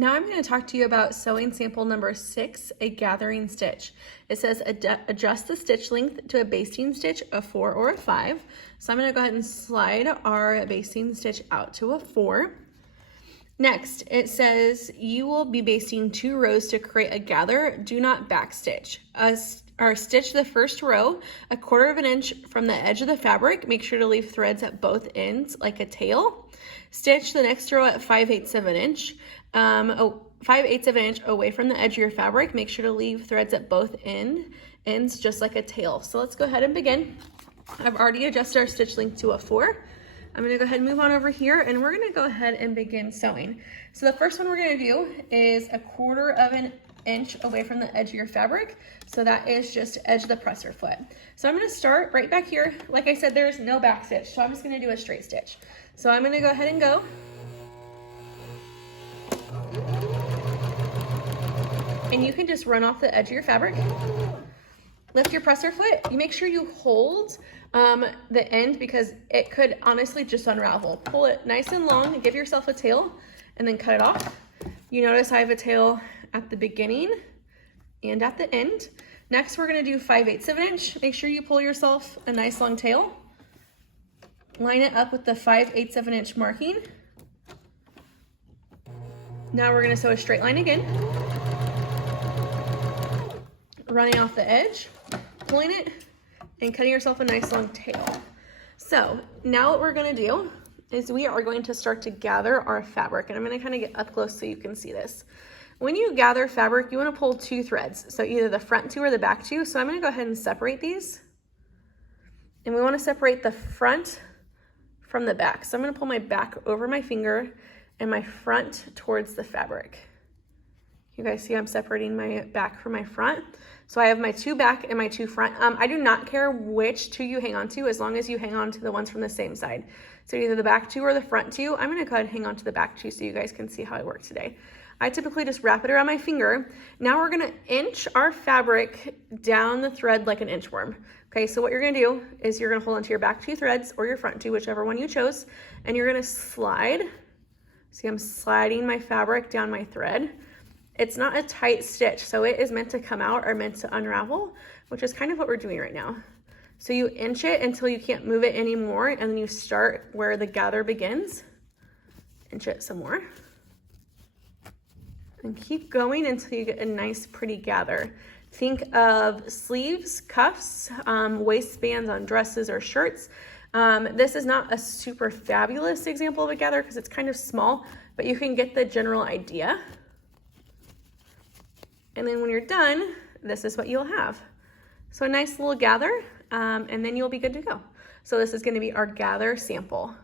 Now I'm going to talk to you about sewing sample number 6, a gathering stitch. It says adjust the stitch length to a basting stitch, a 4 or a 5. So I'm going to go ahead and slide our basting stitch out to a 4. Next, it says you will be basting 2 rows to create a gather. Do not backstitch. Or stitch the first row 1/4 inch from the edge of the fabric. Make sure to leave threads at both ends like a tail. Stitch the next row at 5/8 of an inch. 5/8 of an inch away from the edge of your fabric. Make sure to leave threads at both ends just like a tail. So let's go ahead and begin. I've already adjusted our stitch length to a 4. I'm going to go ahead and move on over here, and we're going to go ahead and begin sewing. So the first one we're going to do is 1/4 inch away from the edge of your fabric. So that is just edge of the presser foot. So I'm going to start right back here. Like I said, there's no back stitch, so I'm just going to do a straight stitch. So I'm going to go ahead and go. And you can just run off the edge of your fabric. Lift your presser foot. You make sure you hold the end because it could honestly just unravel. Pull it nice and long, give yourself a tail, and then cut it off. You notice I have a tail at the beginning and at the end. Next, we're gonna do 5/8 of an inch. Make sure you pull yourself a nice long tail. Line it up with the 5/8 of an inch marking. Now we're gonna sew a straight line again. Running off the edge, pulling it, and cutting yourself a nice long tail. So now what we're gonna do is we are going to start to gather our fabric, and I'm gonna kind of get up close so you can see this. When you gather fabric, you wanna pull 2 threads, so either the front 2 or the back 2. So I'm gonna go ahead and separate these. And we wanna separate the front from the back. So I'm gonna pull my back over my finger and my front towards the fabric. You guys see I'm separating my back from my front. So I have my 2 back and my 2 front. I do not care which 2 you hang on to, as long as you hang on to the ones from the same side. So either the back 2 or the front 2. I'm gonna go ahead and hang on to the back 2 so you guys can see how I work today. I typically just wrap it around my finger. Now we're gonna inch our fabric down the thread like an inchworm. Okay, so what you're gonna do is you're gonna hold onto your back 2 threads or your front 2, whichever one you chose, and you're gonna slide. See, I'm sliding my fabric down my thread. It's not a tight stitch, so it is meant to come out or meant to unravel, which is kind of what we're doing right now. So you inch it until you can't move it anymore, and then you start where the gather begins. Inch it some more. And keep going until you get a nice, pretty gather. Think of sleeves, cuffs, waistbands on dresses or shirts. This is not a super fabulous example of a gather because it's kind of small, but you can get the general idea. And then when you're done, this is what you'll have. So a nice little gather, and then you'll be good to go. So this is going to be our gather sample.